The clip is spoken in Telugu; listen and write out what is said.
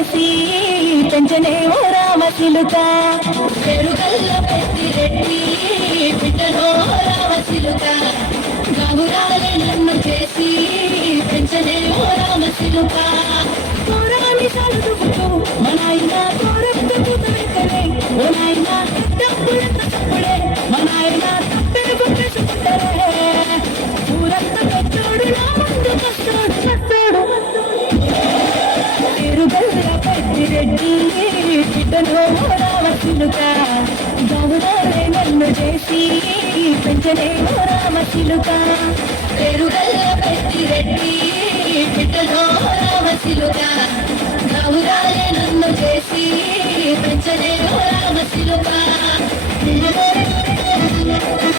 చేసి పెంచనే ఓ రామచిలుక పెరుగల్ల పెద్దిరెడ్డి బిడ్డనో రామచిలుక గౌరాలే నన్ను చేసి పెంచనే ఓ రామచిలుక కోరాని చదువుతూ మనాయన కోరప్పుడు తనకనే ఓ నాయన తప్పుడే మనాయన తప్పెను గుర్తుంచుకుంటారే ఊరంతా పెద్దోడు నా ముందు కస్తాడు తిరుగల్ల పెద్దిరెడ్డి బిడ్డలో రామచిలుక గౌరాలే నన్ను చేసి పెంచనే రామచిలుక తిరుగల్ల పెద్దిరెడ్డి బిడ్డలో రామచిలుక గౌరాలే నన్ను చేసి పెంచనే